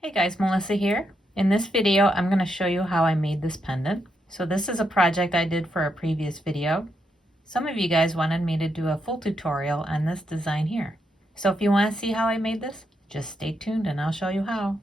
Hey guys, Melissa here. In this video, I'm going to show you how I made this pendant. So this is a project I did for a previous video. Some of you guys wanted me to do a full tutorial on this design here. So if you want to see how I made this, just stay tuned and I'll show you how.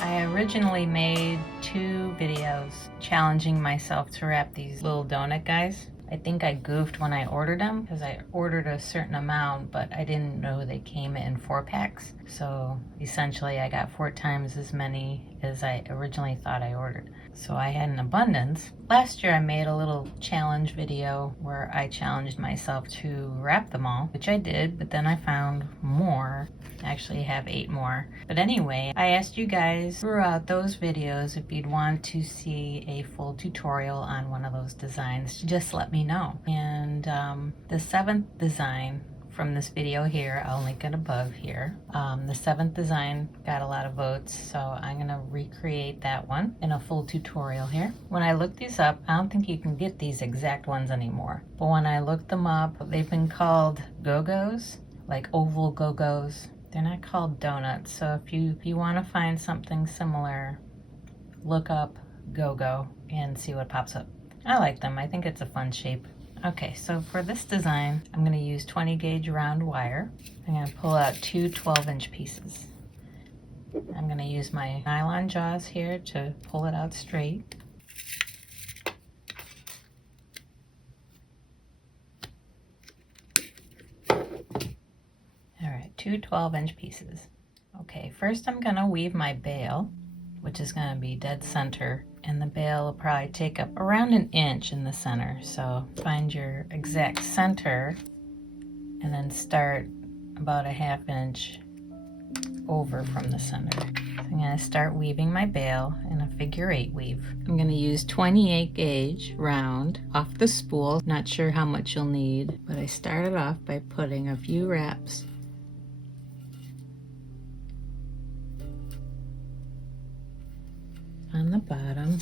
I originally made 2 videos challenging myself to wrap these little donut guys. I think I goofed when I ordered them because I ordered a certain amount, but I didn't know they came in 4-packs. So essentially I got 4 times as many as I originally thought I ordered. So I had an abundance. Last year I made a little challenge video where I challenged myself to wrap them all, which I did, but then I found more. I actually have 8 more. But anyway, I asked you guys throughout those videos if you'd want to see a full tutorial on one of those designs, just let me know. And the 7th design from this video here, I'll link it above here. The 7th design got a lot of votes, so I'm gonna recreate that one in a full tutorial here. When I looked these up, I don't think you can get these exact ones anymore, but when I looked them up, they've been called go-go's, like oval go-go's. They're not called donuts, so if you want to find something similar, look up go-go and see what pops up. I like them. I think it's a fun shape. Okay, so for this design, I'm going to use 20 gauge round wire. I'm going to pull out 2 12-inch pieces. I'm going to use my nylon jaws here to pull it out straight. All right, 2 12-inch pieces. Okay, first I'm going to weave my bail, which is going to be dead center, and the bail will probably take up around 1 inch in the center. So find your exact center and then start about 1/2 inch over from the center. So I'm going to start weaving my bail in a figure 8 weave. I'm going to use 28 gauge round off the spool. Not sure how much you'll need, but I started off by putting a few wraps on the bottom.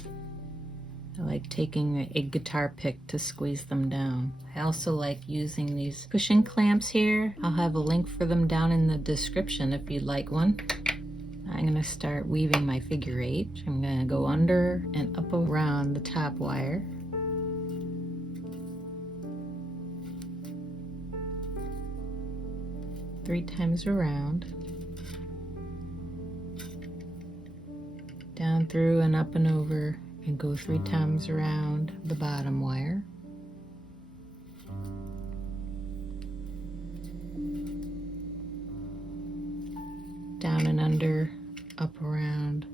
I like taking a guitar pick to squeeze them down. I also like using these cushion clamps here. I'll have a link for them down in the description if you'd like one. I'm going to start weaving my figure 8. I'm going to go under and up around the top wire. Three times around. Down through and up and over, and go 3 times around the bottom wire. Down and under, up around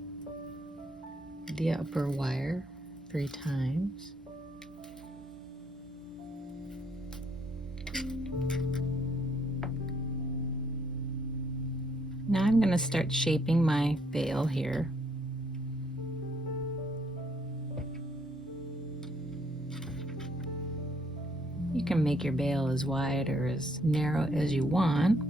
the upper wire 3 times. Now I'm going to start shaping my bail here. You can make your bail as wide or as narrow as you want.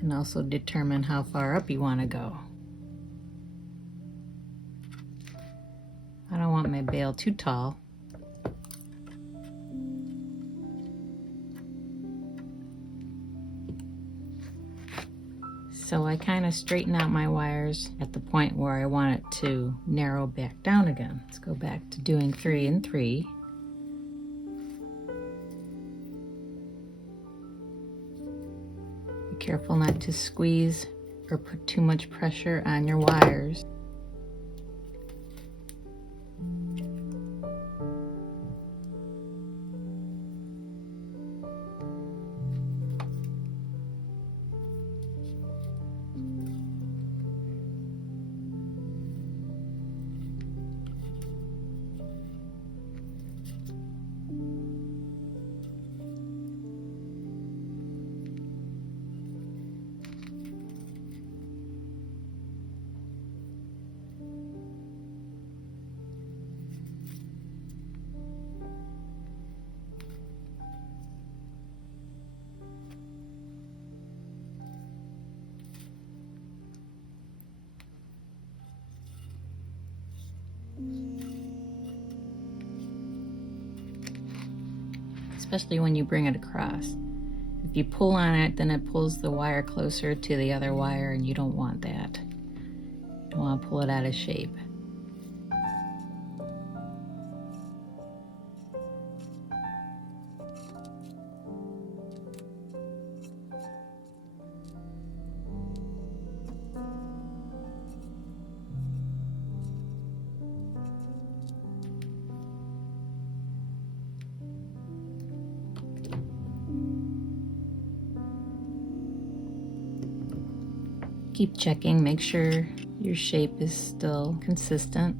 And also determine how far up you want to go. I don't want my bail too tall. So I kind of straighten out my wires at the point where I want it to narrow back down again. Let's go back to doing 3 and 3. Be careful not to squeeze or put too much pressure on your wires. especially when you bring it across. If you pull on it, then it pulls the wire closer to the other wire, and you don't want that. You don't want to pull it out of shape. Keep checking, make sure your shape is still consistent.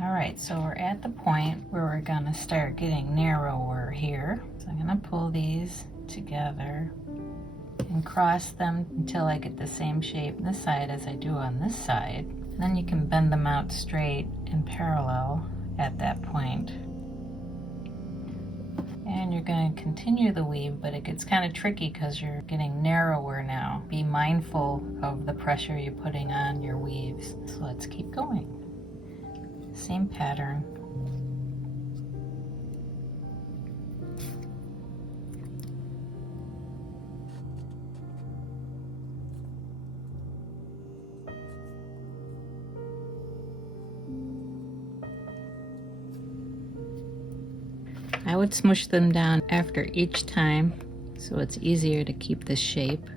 All right, so we're at the point where we're gonna start getting narrower here. So I'm gonna pull these together and cross them until I get the same shape on this side as I do on this side. And then you can bend them out straight and parallel at that point. And you're going to continue the weave, but it gets kind of tricky because you're getting narrower now. Be mindful of the pressure you're putting on your weaves. So let's keep going. Same pattern. I would smush them down after each time so it's easier to keep the shape.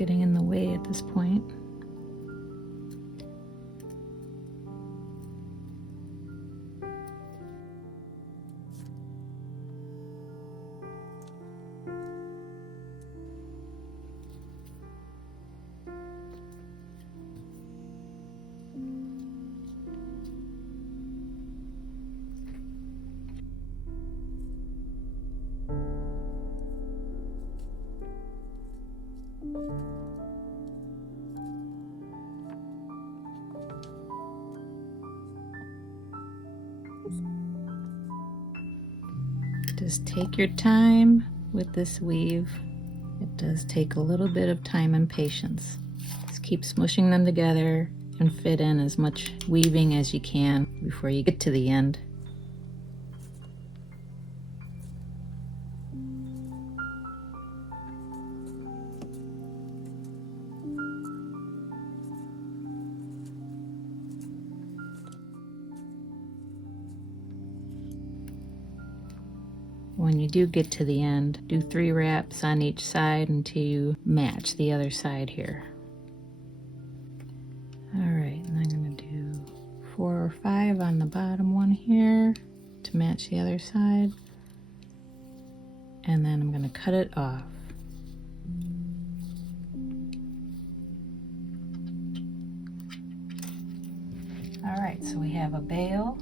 getting in the way at this point. Just take your time with this weave. It does take a little bit of time and patience. Just keep smushing them together and fit in as much weaving as you can before you get to the end. When you do get to the end, do 3 wraps on each side until you match the other side here. Alright, and I'm going to do 4 or 5 on the bottom one here to match the other side. And then I'm going to cut it off. Alright, so we have a bail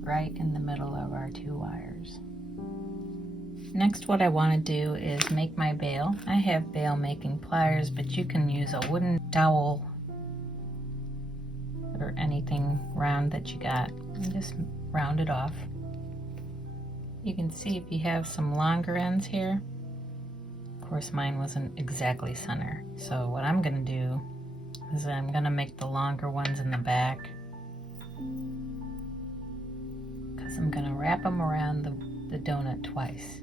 right in the middle of our 2 wires. Next, what I want to do is make my bail. I have bail making pliers, but you can use a wooden dowel or anything round that you got and just round it off. You can see if you have some longer ends here. Of course, mine wasn't exactly center. So what I'm going to do is I'm going to make the longer ones in the back, because I'm going to wrap them around the donut twice.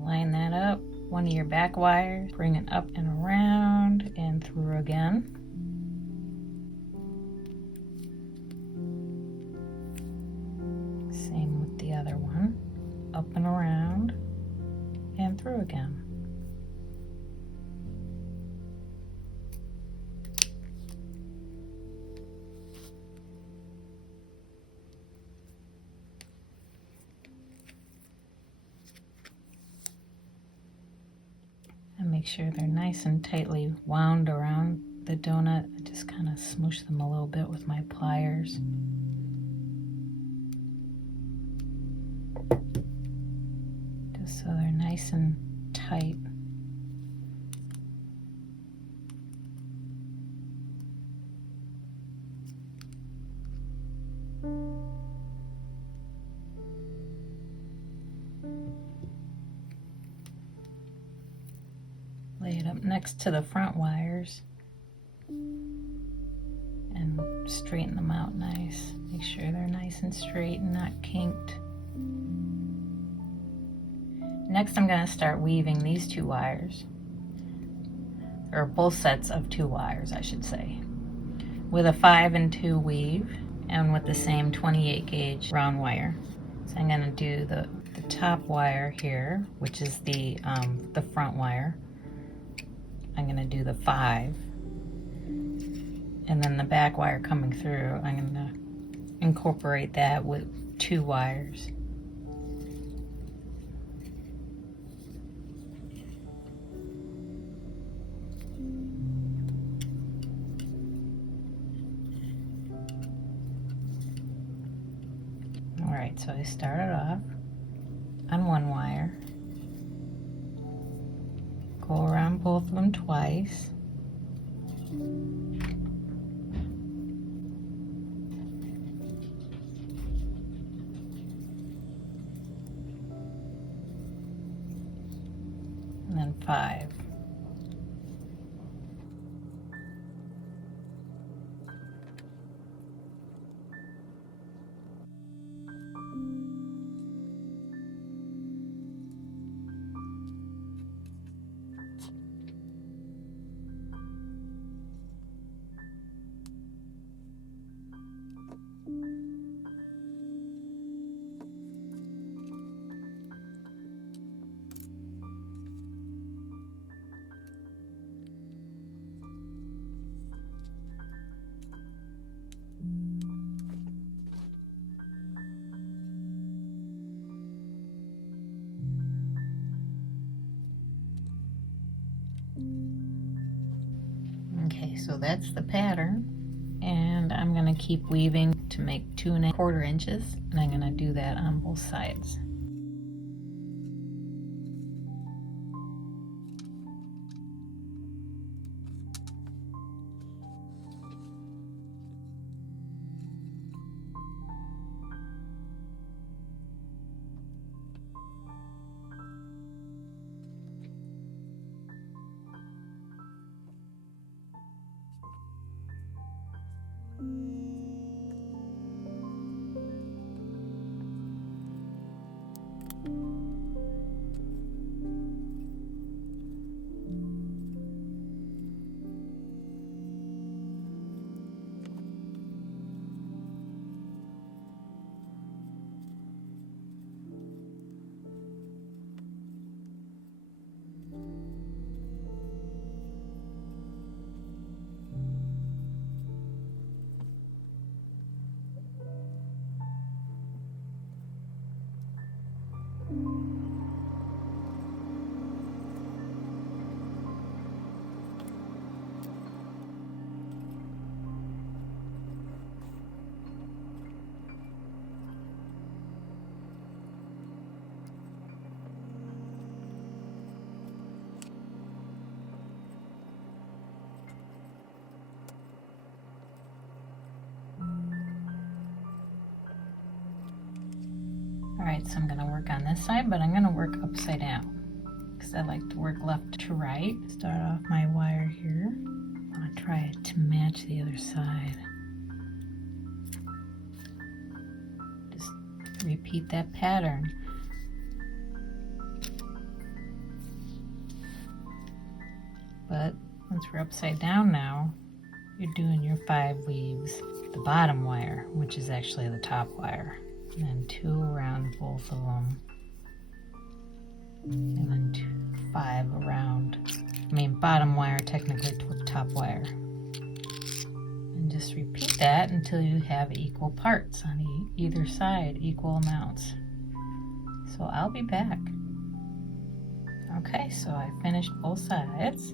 Line that up, one of your back wires, bring it up and around and through again. Same with the other one, up and around and through again. Make sure they're nice and tightly wound around the donut. I just kind of smoosh them a little bit with my pliers. Just so they're nice and tight. Lay it up next to the front wires and straighten them out nice. Make sure they're nice and straight and not kinked. Next, I'm going to start weaving these 2 wires, or both sets of 2 wires, I should say, with a 5 and 2 weave and with the same 28 gauge round wire. So I'm going to do the top wire here, which is the front wire. I'm going to do the 5, and then the back wire coming through, I'm going to incorporate that with 2 wires. Alright, so I started off on 1 wire. Go around both of them twice. And then 5. so that's the pattern. And I'm gonna keep weaving to make 2¼ inches, and I'm gonna do that on both sides. Alright, so I'm going to work on this side, but I'm going to work upside down because I like to work left to right. Start off my wire here. I want to try it to match the other side. Just repeat that pattern. But once we're upside down now, you're doing your 5 weaves, the bottom wire, which is actually the top wire. And then 2 around both of them, and then 5 around, bottom wire technically to top wire, and just repeat that until you have equal parts on either side, equal amounts. So I'll be back. Okay, so I finished both sides.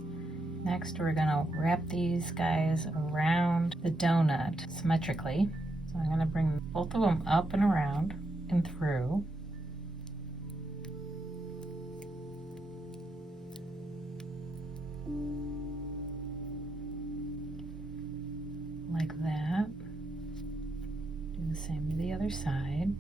Next we're gonna wrap these guys around the donut symmetrically. So I'm going to bring both of them up and around and through. Like that. Do the same to the other side.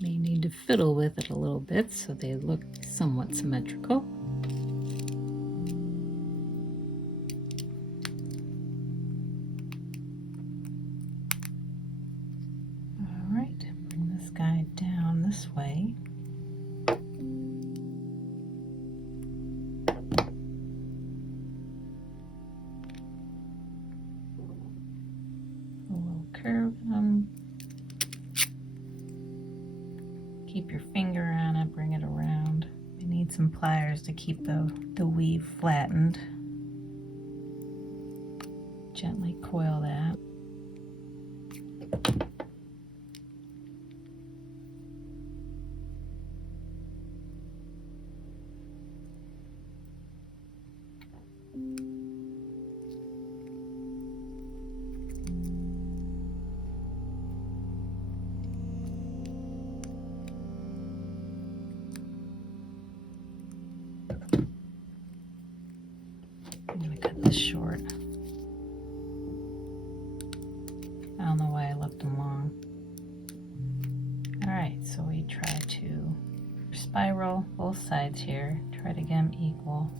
May need to fiddle with it a little bit so they look somewhat symmetrical. Alright, bring this guy down this way. A little curve in them. Keep your finger on it, bring it around. You need some pliers to keep the weave flattened. Gently coil that. I'm going to cut this short. I don't know why I left them long. Alright, so we try to spiral both sides here. Try to get them equal.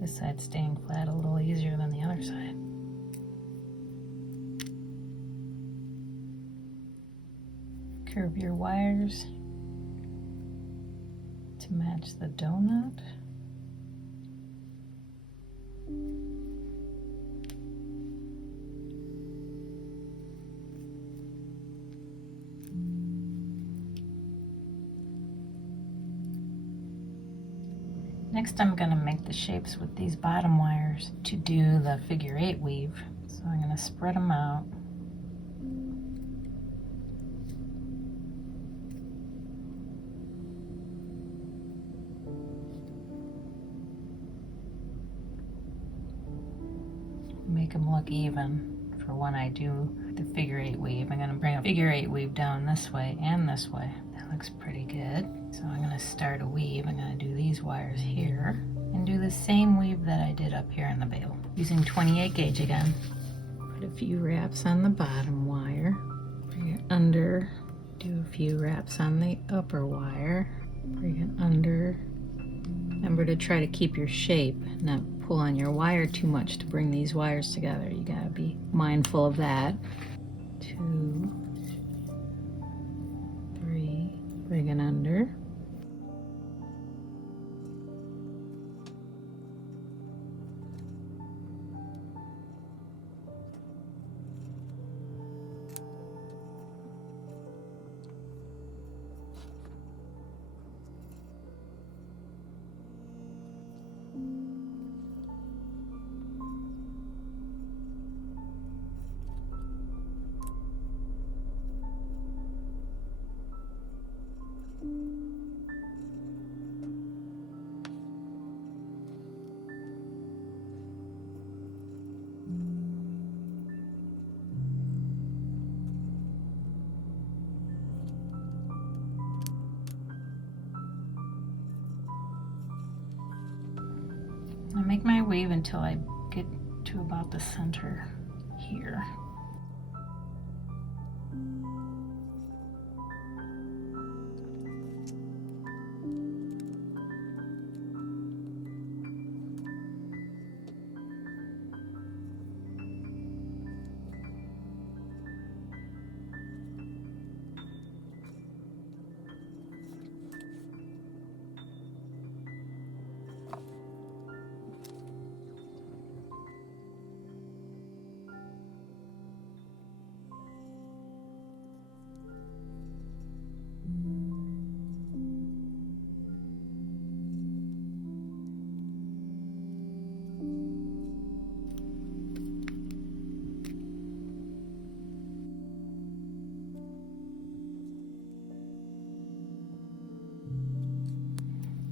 This side staying flat a little easier than the other side. Curve your wires to match the donut. Next I'm going to make the shapes with these bottom wires to do the figure 8 weave. So I'm going to spread them out. Make them look even for when I do the figure 8 weave. I'm going to bring a figure 8 weave down this way and this way. That looks pretty good. So I'm going to start a weave. I'm going to do these wires here and do the same weave that I did up here in the bail. Using 28 gauge again. Put a few wraps on the bottom wire. Bring it under. Do a few wraps on the upper wire. Bring it under. Remember to try to keep your shape, not pull on your wire too much to bring these wires together. You gotta be mindful of that. 2, 3, bring it under. I make my weave until I get to about the center here.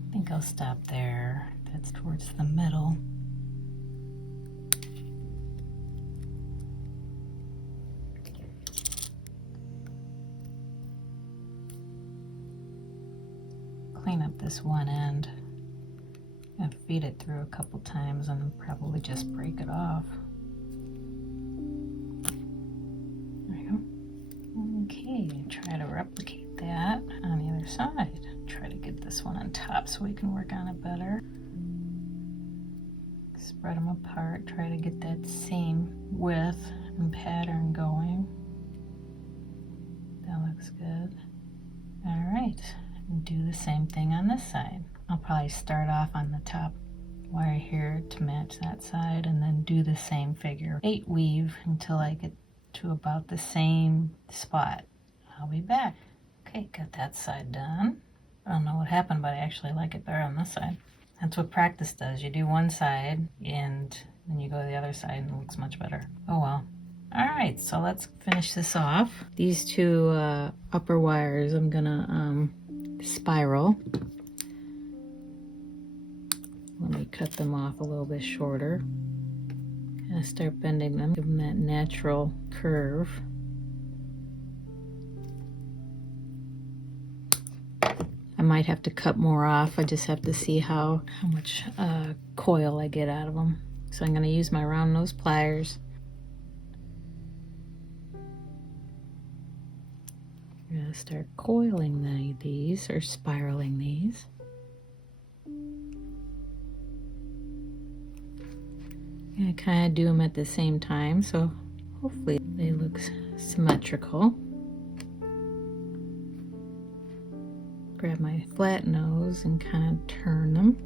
I think I'll stop there. That's towards the middle. Clean up this one end and feed it through a couple times and then probably just break it off. There we go. Okay, try to replicate that on the other side. Try to get this one on top so we can work on it better. Spread them apart, try to get that same width and pattern going. That looks good. All right, and do the same thing on this side. I'll probably start off on the top wire here to match that side and then do the same figure 8 weave until I get to about the same spot. I'll be back. Okay, got that side done. I don't know what happened, but I actually like it better on this side. That's what practice does. You do one side and then you go to the other side and it looks much better. Oh well. All right, so let's finish this off. These two upper wires I'm gonna spiral. Let me cut them off a little bit shorter. Gonna start bending them, give them that natural curve. I might have to cut more off. I just have to see how much coil I get out of them. So I'm going to use my round nose pliers. I'm going to start coiling these or spiraling these. I'm going to kind of do them at the same time, so hopefully they look symmetrical. Grab my flat nose and kind of turn them.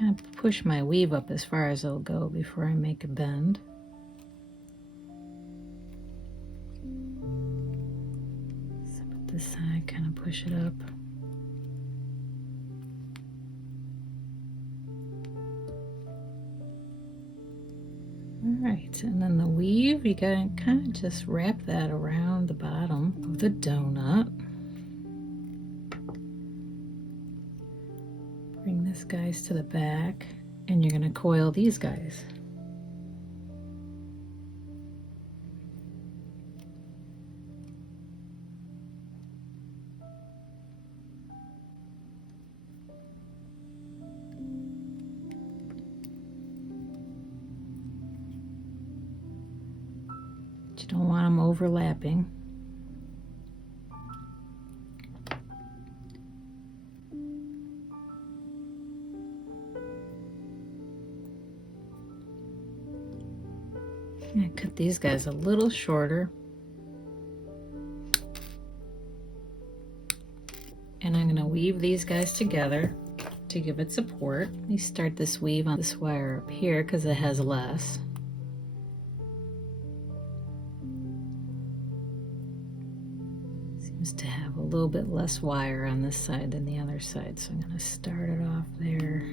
kind of push my weave up as far as it'll go before I make a bend. So put this side, kind of push it up. Alright, and then the weave, you gotta kind of just wrap that around the bottom of the donut. Bring this guys to the back, and you're gonna coil these guys. You don't want them overlapping. I'm going to cut these guys a little shorter. And I'm going to weave these guys together to give it support. You start this weave on this wire up here because it has less. Seems to have a little bit less wire on this side than the other side, so I'm going to start it off there.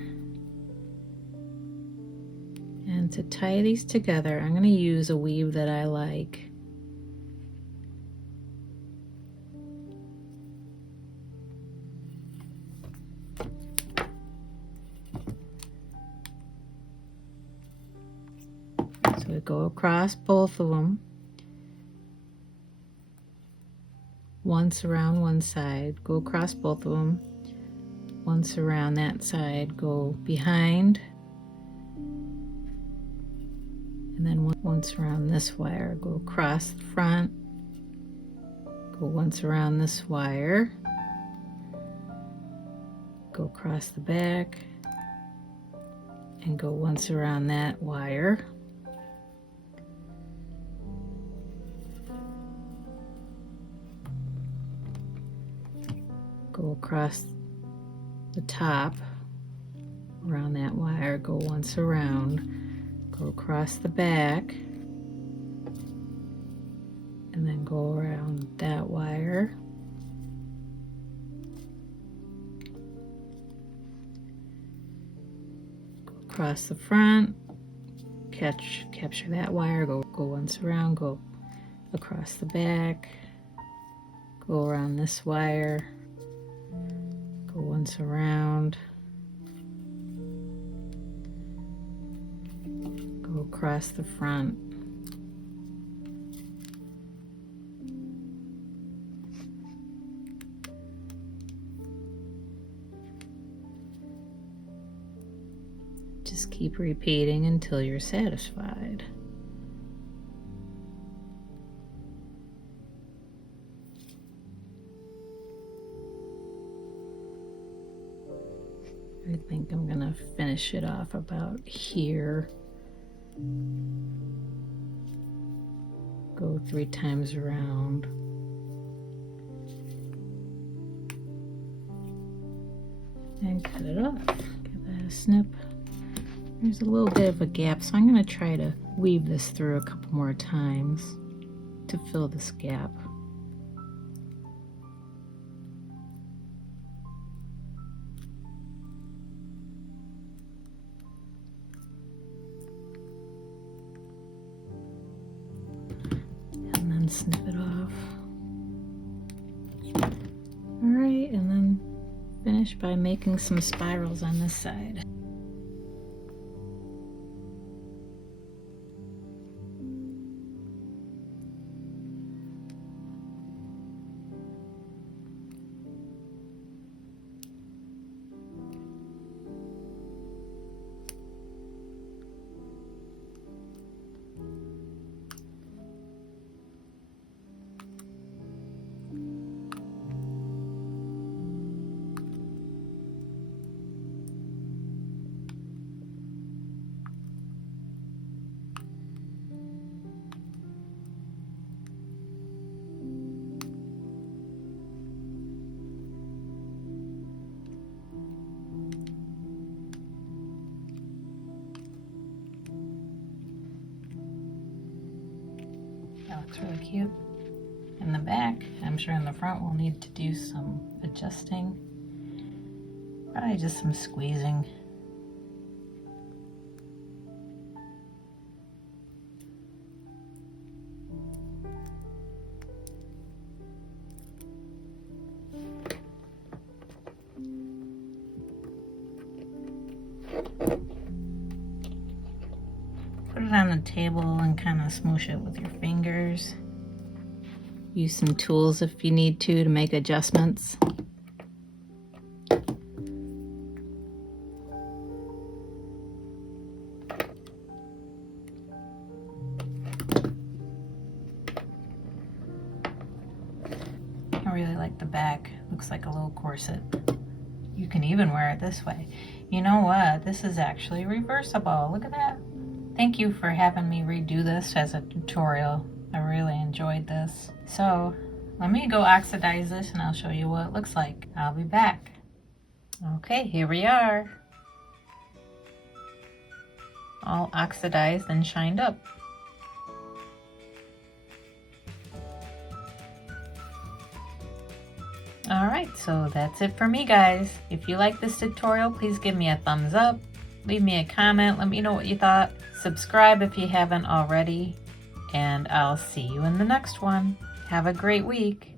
And to tie these together, I'm going to use a weave that I like. So we go across both of them. Once around one side, go across both of them. Once around that side, go behind. And then once around this wire, go across the front. Go once around this wire. Go across the back. And go once around that wire. Go across the top around that wire, go once around, go across the back, and then go around that wire. Go across the front, capture that wire, go once around, go across the back, go around this wire. Go once around, go across the front, just keep repeating until you're satisfied. I think I'm gonna finish it off about here. Go 3 times around. And cut it off. Give that a snip. There's a little bit of a gap, so I'm gonna try to weave this through a couple more times to fill this gap. Snip it off. Alright, and then finish by making some spirals on this side. It's really cute. In the back, I'm sure in the front we'll need to do some adjusting. Probably just some squeezing. Put it on the table and kind of smoosh it with your fingers. Use some tools if you need to make adjustments. I really like the back. Looks like a little corset. You can even wear it this way. You know what? This is actually reversible. Look at that. Thank you for having me redo this as a tutorial. I really enjoyed this. So let me go oxidize this and I'll show you what it looks like. I'll be back. Okay, here we are. All oxidized and shined up. Alright, so that's it for me, guys. If you like this tutorial, please give me a thumbs up. Leave me a comment. Let me know what you thought. Subscribe if you haven't already. And I'll see you in the next one. Have a great week.